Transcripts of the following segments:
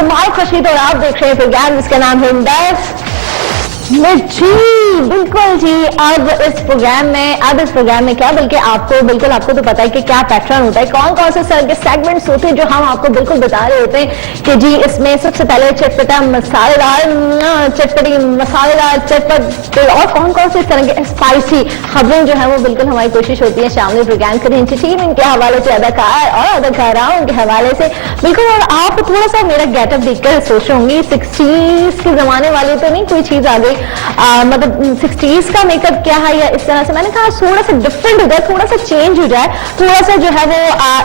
कमाल खुर्शीद और आप देख रहे हैं प्रोग्राम जिसका नाम है इंडस जी। बिल्कुल जी। अब इस प्रोग्राम में क्या, बल्कि आपको तो पता है कि क्या पैटर्न होता है, कौन कौन से तरह के सेगमेंट्स होते हैं जो हम आपको बिल्कुल बता रहे होते हैं कि जी इसमें सबसे पहले चटपटा मसालेदार चटपट और कौन कौन से तरह के स्पाइसी खबरें जो है वो बिल्कुल हमारी कोशिश होती है शामिल प्रोग्राम करें एंटरटेनमेंट के हवाले से, अदाकार और अदाकाराओं के हवाले से बिल्कुल। और आप थोड़ा सा मेरा गेटअप देखकर सोच रहे होंगे 60s के जमाने वाले तो नहीं कोई चीज आ गई, मतलब 60s का मेकअप क्या है या इस तरह से। मैंने कहा थोड़ा सा डिफरेंट हो जाए, थोड़ा सा चेंज हो जाए, थोड़ा सा जो है वो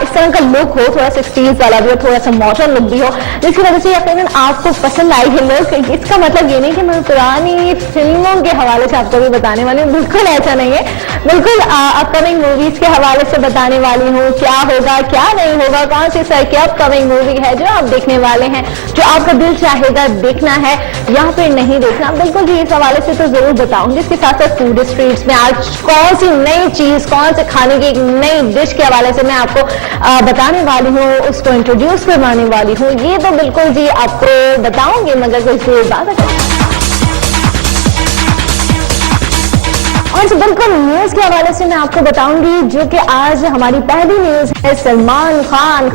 इस तरह का लुक हो, थोड़ा 60s वाला भी हो, थोड़ा सा मॉडर्न लुक भी हो, जिसकी वजह से यकीनन आपको पसंद आई है लुक। इसका मतलब ये नहीं कि मैं पुरानी फिल्मों के हवाले से आपको भी बताने वाली हूँ, बिल्कुल ऐसा नहीं है। बिल्कुल अपकमिंग मूवीज के हवाले से बताने वाली हूँ, क्या होगा क्या नहीं होगा, कौन सी सर की अपकमिंग मूवी है जो आप देखने वाले हैं, जो आपका दिल चाहेगा देखना है या फिर नहीं देखना। बिल्कुल जी इस हवाले से तो जरूर बताऊंगी। इसके साथ साथ फूड स्ट्रीट्स में आज कौन सी नई चीज, कौन से खाने की एक नई डिश के हवाले से मैं आपको बताने वाली हूँ, उसको इंट्रोड्यूस करवाने वाली हूँ, ये तो बिल्कुल जी आपको बताऊंगी, मगर कोई जरूर बात है। और बिल्कुल न्यूज के हवाले से मैं आपको बताऊंगी, जो कि आज हमारी पहली न्यूज है सलमान खान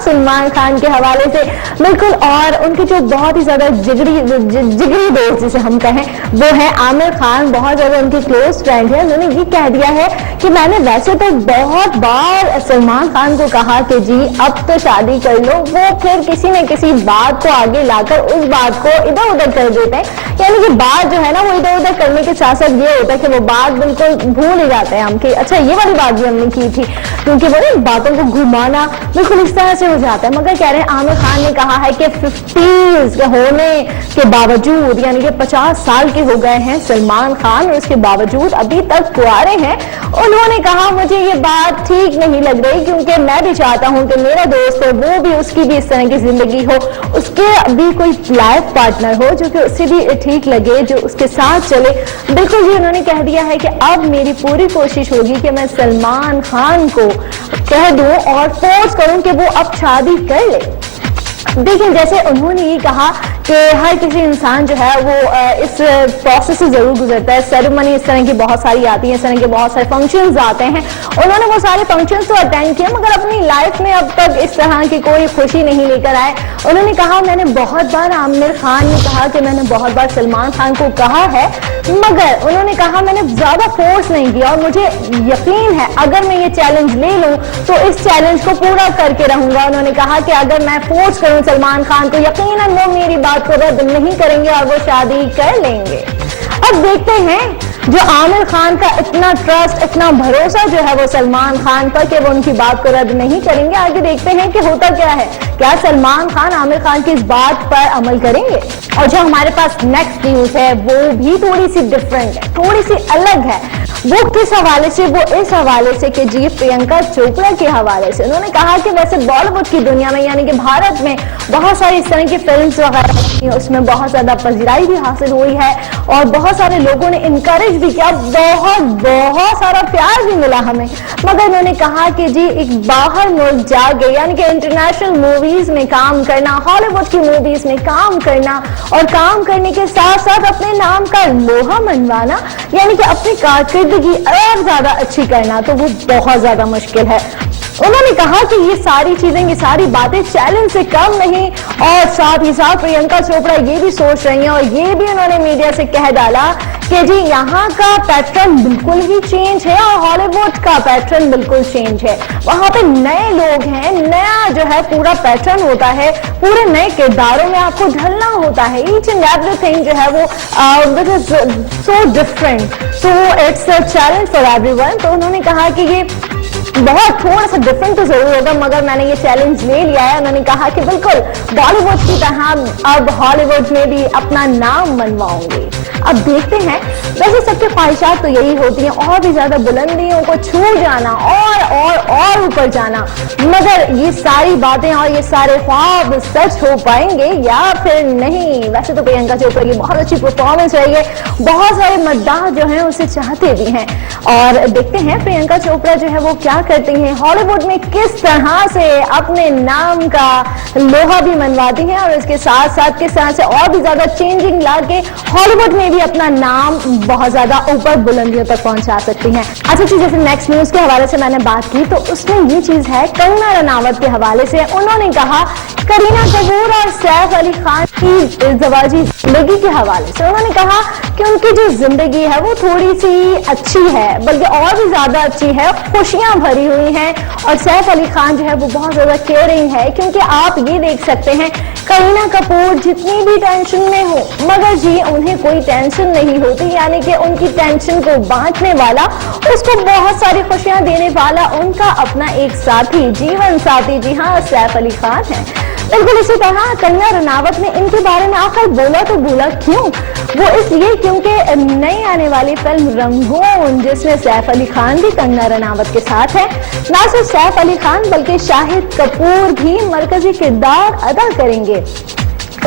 सलमान खान के हवाले से बिल्कुल। और उनके जो बहुत ही ज्यादा जिगरी दोस्त जिसे हम कहें वो है आमिर खान, बहुत ज्यादा उनके क्लोज फ्रेंड है। उन्होंने ये कह दिया है कि मैंने वैसे तो बहुत बार सलमान खान को कहा कि जी अब तो शादी कर लो, वो फिर किसी न किसी बात को आगे लाकर उस बात को इधर उधर कर देते हैं। यानी कि बात जो है ना वो इधर उधर करने के साथ साथ ये होता है कि वो बात बिल्कुल भूल ही जाते हैं हम कि अच्छा ये वाली बात भी हमने की थी, क्योंकि बोले बातों को घुमाना बिल्कुल इस तरह से हो जाता है। मगर कह रहे हैं आमिर खान ने कहा है कि 50s होने के बावजूद, यानी कि 50 साल के हो गए हैं सलमान खान और उसके बावजूद अभी तक कुंवारे हैं। उन्होंने कहा मुझे ये बात ठीक नहीं लग रही, क्योंकि मैं भी चाहता हूं कि मेरा दोस्त है वो भी, उसकी भी इस तरह की जिंदगी हो, उसके भी कोई लाइफ पार्टनर हो जो कि उससे भी ठीक लगे, जो उसके साथ चले। बिल्कुल जी उन्होंने कह दिया है कि अब मेरी पूरी कोशिश होगी कि मैं सलमान खान को कह दूं और फोर्स करूं कि वो अब शादी कर ले। देखिए जैसे उन्होंने ये कहा कि हर किसी इंसान जो है वो इस प्रोसेस से जरूर गुजरता है, सेरेमनी इस तरह की बहुत सारी आती है, इस तरह के बहुत सारे फंक्शंस आते हैं। उन्होंने वो सारे फंक्शंस तो अटेंड किए मगर अपनी लाइफ में अब तक इस तरह की कोई खुशी नहीं लेकर आए। उन्होंने कहा मैंने बहुत बार, आमिर खान ने कहा कि मैंने बहुत बार सलमान खान को कहा है, मगर उन्होंने कहा मैंने ज्यादा फोर्स नहीं किया और मुझे यकीन है अगर मैं ये चैलेंज ले लूं तो इस चैलेंज को पूरा करके रहूंगा। उन्होंने कहा कि अगर मैं फोर्स करूं सलमान खान को, यकीनन वो मेरी बात को रद्द नहीं करेंगे और वो शादी कर लेंगे। अब देखते हैं जो आमिर खान का इतना ट्रस्ट, इतना भरोसा जो है वो सलमान खान पर कि वो उनकी बात को रद्द नहीं करेंगे। आगे देखते हैं कि होता क्या है, क्या सलमान खान आमिर खान की इस बात पर अमल करेंगे। और जो हमारे पास नेक्स्ट न्यूज है वो भी थोड़ी सी डिफरेंट है, थोड़ी सी अलग है। वो किस हवाले से, वो इस हवाले से कि जी प्रियंका चोपड़ा के हवाले से। उन्होंने कहा कि वैसे बॉलीवुड की दुनिया में यानी कि भारत में बहुत सारी इस तरह की फिल्म्स वगैरह हैं, उसमें बहुत ज्यादा पजीराई भी हासिल हुई है और बहुत सारे लोगों ने इनकरेज भी किया, बहुत सारा प्यार भी मिला हमें। मगर उन्होंने कहा कि जी एक बाहर मुल्क जा गए, यानी कि इंटरनेशनल मूवीज में काम करना, हॉलीवुड की मूवीज में काम करना और काम करने के साथ साथ अपने नाम का लोहा मनवाना, यानी कि अपनी कारकिर्दगी और ज्यादा अच्छी करना, तो वो बहुत ज्यादा मुश्किल है। उन्होंने कहा कि ये सारी चीजें, ये सारी बातें चैलेंज से कम नहीं। और साथ ही साथ प्रियंका चोपड़ा ये भी सोच रही हैं और ये भी उन्होंने मीडिया से कह डाला कि जी यहाँ का पैटर्न बिल्कुल ही चेंज है और हॉलीवुड का पैटर्न बिल्कुल चेंज है। वहां पे नए लोग हैं, नया जो है पूरा पैटर्न होता है, पूरे नए किरदारों में आपको ढलना होता है। ईच एंड एवरीथिंग जो है वो so different, so it's a challenge for everyone. तो उन्होंने कहा कि ये बहुत थोड़ा सा डिफरेंट तो जरूर होगा मगर मैंने ये चैलेंज ले लिया है। उन्होंने कहा कि बिल्कुल बॉलीवुड की तरह अब हॉलीवुड में भी अपना नाम मनवाऊंगी। अब देखते हैं, वैसे सबके ख्वाहिशात तो यही होती हैं, और भी ज्यादा बुलंदियों को छू जाना और ऊपर जाना, मगर ये सारी बातें और ये सारे ख्वाब सच हो पाएंगे या फिर नहीं। वैसे तो प्रियंका चोपड़ा की बहुत अच्छी परफॉर्मेंस रही है, बहुत सारे मद्दाह जो हैं उसे चाहते भी हैं, और देखते हैं प्रियंका चोपड़ा जो है वो क्या करती हैं, हॉलीवुड में किस तरह से अपने नाम का लोहा भी मनवाती हैं, और इसके साथ साथ किस तरह से और भी ज्यादा चेंजिंग लाके हॉलीवुड में भी अपना नाम बहुत ज्यादा ऊपर बुलंदियों तक पहुंचा सकती हैं। अच्छा जी, जैसे नेक्स्ट न्यूज के हवाले से मैंने बात की तो उसमें ये चीज है, कंगना रनावत के हवाले से उन्होंने कहा करीना कपूर और सैफ अली खान की इज़्ज़वाजी जिंदगी के हवाले से उन्होंने कहा कि उनकी जो जिंदगी है वो थोड़ी सी अच्छी है, बल्कि और भी ज्यादा अच्छी है, खुशियां भरी हुई हैं, और सैफ अली खान जो है वो बहुत ज्यादा केयरिंग है, क्योंकि आप ये देख सकते हैं करीना कपूर जितनी भी टेंशन में हो, मगर जी उन्हें कोई टेंशन नहीं होती, यानी कि उनकी टेंशन को बांटने वाला, उसको बहुत सारी खुशियां देने वाला उनका अपना एक साथी, जीवन साथी, जी हाँ, सैफ अली खान है। बिल्कुल इसी तरह कंगना रनावत ने इनके बारे में आखिर बोला तो बोला क्यों? वो इसलिए क्योंकि नई आने वाली फिल्म रंगून, जिसमें सैफ अली खान भी कंगना रनावत के साथ है, ना सिर्फ सैफ अली खान बल्कि शाहिद कपूर भी मरकजी किरदार अदा करेंगे।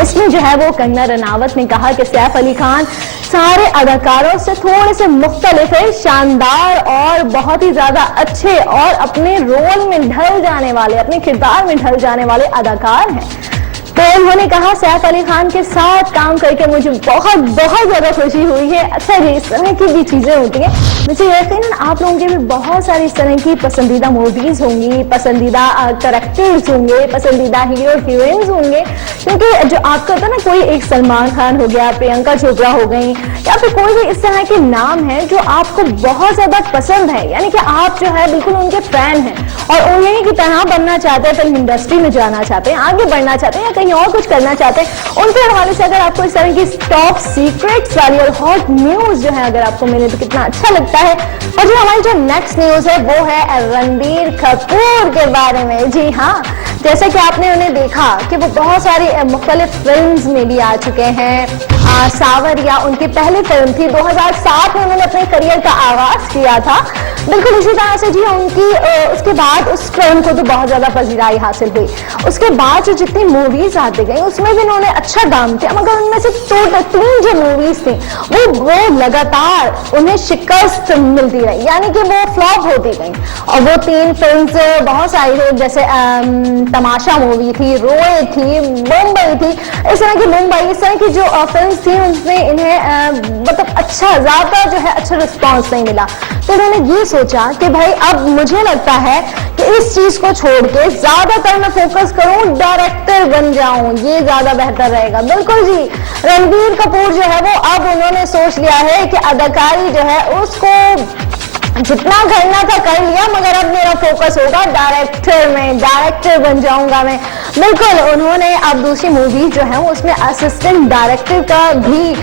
इसमें जो है वो कंगना रनावत ने कहा कि सैफ अली खान सारे अदाकारों से थोड़े से मुख्तलिफ है, शानदार और बहुत ही ज्यादा अच्छे और अपने रोल में ढल जाने वाले, अपने किरदार में ढल जाने वाले अदाकार हैं। तो उन्होंने कहा सैफ अली खान के साथ काम करके मुझे बहुत बहुत ज्यादा खुशी हुई है। अच्छा जी, इस तरह की भी चीजें होती हैं, मुझे यकीनन आप लोगों के भी बहुत सारी इस तरह की पसंदीदा मूवीज होंगी, पसंदीदा कैरेक्टर्स होंगे, पसंदीदा हीरो हीरोइंस होंगे, क्योंकि जो आपका होता है ना, कोई एक सलमान खान हो गया, प्रियंका चोपड़ा हो गई, या फिर कोई भी इस तरह के नाम है जो आपको बहुत ज्यादा पसंद है, यानी कि आप जो है बिल्कुल उनके फैन हैं और उन्हीं की तरह बनना चाहते हैं, फिल्म इंडस्ट्री में जाना चाहते हैं, आगे बढ़ना चाहते हैं, या कहीं और कुछ करना चाहते हैं। उनके हवाले से अगर आपको इस तरह की टॉप सीक्रेट्स वाली और हॉट न्यूज जो है अगर आपको मिले तो कितना अच्छा लगता है। और जो हमारी जो नेक्स्ट न्यूज है वो है रणबीर कपूर के बारे में। जी हाँ, जैसे कि आपने उन्हें देखा कि वो बहुत सारी मुख्तलिफ फिल्म्स में भी आ चुके हैं। सावरिया उनकी पहली फिल्म थी, 2007 में उन्होंने अपने करियर का आगाज किया था। बिल्कुल इसी तरह से जी उनकी उसके बाद उस फिल्म को तो बहुत ज्यादा पजीराई हासिल हुई। उसके बाद जो जितनी मूवीज आती गई उसमें भी उन्होंने अच्छा काम किया, मगर उनमें से 2-3 जो मूवीज थी वो लगातार उन्हें शिकस्त मिलती रही, यानी कि वो फ्लॉप होती गई। और वो 3 फिल्म बहुत सारी थी, जैसे तमाशा मूवी थी, रोए थी, मुंबई थी, इस तरह की इस तरह की जो फिल्म थी उनमें इन्हें मतलब अच्छा ज्यादा जो है अच्छा रिस्पॉन्स नहीं मिला। तो उन्होंने ये सोचा कि भाई अब मुझे लगता है कि इस चीज को छोड़ के ज्यादातर मैं फोकस करूं, डायरेक्टर बन जाऊं, ये ज्यादा बेहतर रहेगा। बिल्कुल जी, रणबीर कपूर जो है वो अब उन्होंने सोच लिया है कि अदाकारी जो है उसको जितना करना था कर लिया, मगर अब मेरा फोकस होगा डायरेक्टर में, डायरेक्टर बन जाऊंगा मैं। बिल्कुल उन्होंने अब दूसरी मूवी जो है उसमें असिस्टेंट डायरेक्टर का भी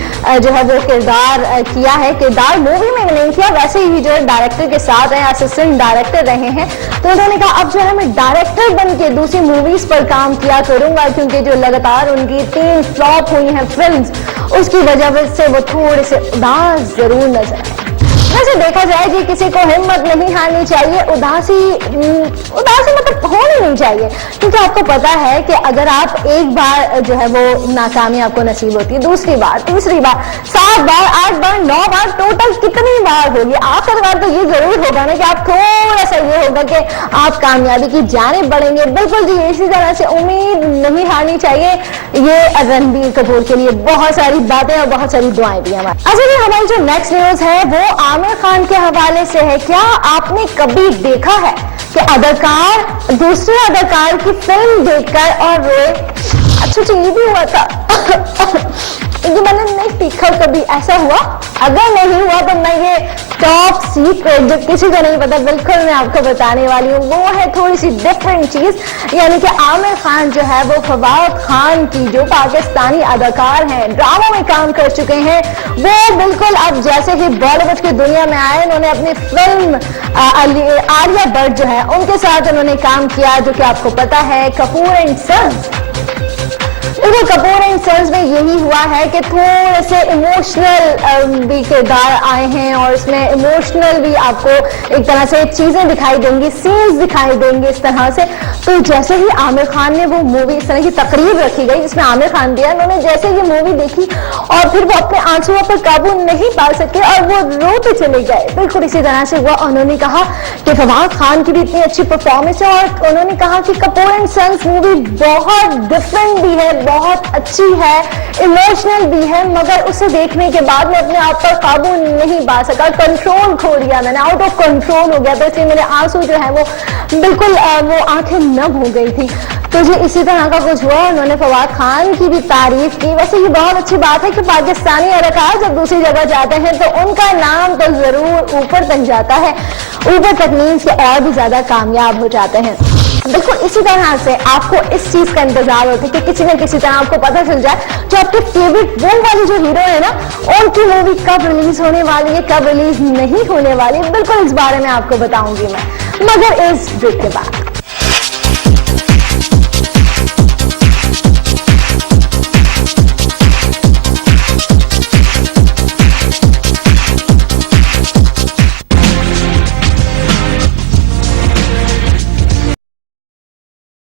जो है वो किरदार किया है। किरदार मूवी में नहीं किया, वैसे ही जो है डायरेक्टर के साथ है, असिस्टेंट डायरेक्टर रहे हैं। तो उन्होंने कहा अब जो है मैं डायरेक्टर बन के दूसरी मूवीज पर काम किया करूंगा, क्योंकि जो लगातार उनकी 3 फ्लॉप हुई हैं फिल्म्स, उसकी वजह से वो थोड़े से उदास जरूर नजर आए। वैसे देखा जाए कि किसी को हिम्मत नहीं हारनी चाहिए, उदासी मतलब होनी नहीं चाहिए, क्योंकि आपको पता है कि अगर आप एक बार जो है वो नाकामी आपको नसीब होती है, दूसरी बार, तीसरी बार, 7 बार, 8 बार, 9 बार, टोटल कितनी बार होगी, आखिर बार तो ये जरूर होगा ना कि आप थोड़ा सा ये होगा कि आप कामयाबी की जानिब बढ़ेंगे। बिल्कुल जी, इसी तरह से उम्मीद नहीं हारनी चाहिए। ये रणबीर कपूर के लिए बहुत सारी बातें और बहुत सारी दुआएं भी हमारी। अच्छा जी, हमारी जो नेक्स्ट न्यूज है वो आमिर खान के हवाले से है। क्या आपने कभी देखा है कि अदाकार दूसरे अदाकार की फिल्म देखकर और रोए? अच्छा जी, ये भी हुआ था ये मैंने नहीं देखा कभी, ऐसा हुआ? अगर नहीं हुआ तो मैं ये टॉप सीक्रेट जो किसी को नहीं पता बिल्कुल मैं आपको बताने वाली हूँ। वो है थोड़ी सी डिफरेंट चीज, यानी कि आमिर खान जो है वो फवाद खान की जो पाकिस्तानी अदाकार हैं, ड्रामा में काम कर चुके हैं, वो बिल्कुल अब जैसे ही बॉलीवुड की दुनिया में आए, उन्होंने अपनी फिल्म आलिया भट्ट जो है उनके साथ उन्होंने काम किया, जो कि आपको पता है कपूर एंड सन्स। देखो कपूर एंड सन्स में यही हुआ है कि थोड़े से इमोशनल भी किरदार आए हैं और इसमें इमोशनल भी आपको एक तरह से चीजें दिखाई देंगी, सीन्स दिखाई देंगे इस तरह से। तो जैसे ही आमिर खान ने वो मूवी, इस तरह की तकरीर रखी गई जिसमें आमिर खान दिया, उन्होंने जैसे ये मूवी देखी और फिर वो अपने आंसुओं पर काबू नहीं पा सके और वो रोते चले गए। बिल्कुल इसी तरह से हुआ। उन्होंने कहा कि फवाद खान की भी इतनी अच्छी परफॉर्मेंस है और उन्होंने कहा कि कपूर एंड सन्स मूवी बहुत डिफरेंट भी है, बहुत अच्छी है, इमोशनल भी है, मगर उसे देखने के बाद मैं अपने आप पर काबू नहीं पा सका, कंट्रोल खो दिया मैंने, आउट ऑफ कंट्रोल हो गया। तो इसलिए मेरे आंसू जो है वो बिल्कुल वो आंखें नम हो गई थी। तो जी इसी तरह का कुछ हुआ। उन्होंने फवाद खान की भी तारीफ की। वैसे ये बहुत अच्छी बात है कि पाकिस्तानी अदाकार जब दूसरी जगह जाते हैं तो उनका नाम तो जरूर ऊपर तक जाता है, ऊपर तक मीन्स के और भी ज्यादा कामयाब हो जाते हैं। बिल्कुल इसी तरह से आपको इस चीज का इंतजार होता है कि किसी न किसी तरह आपको पता चल जाए जो आपके फेवरेट वो वाली जो हीरो है ना, उनकी मूवी कब रिलीज होने वाली है, कब रिलीज नहीं होने वाली है। बिल्कुल इस बारे में आपको बताऊंगी मैं, मगर इस ब्रेक के बाद।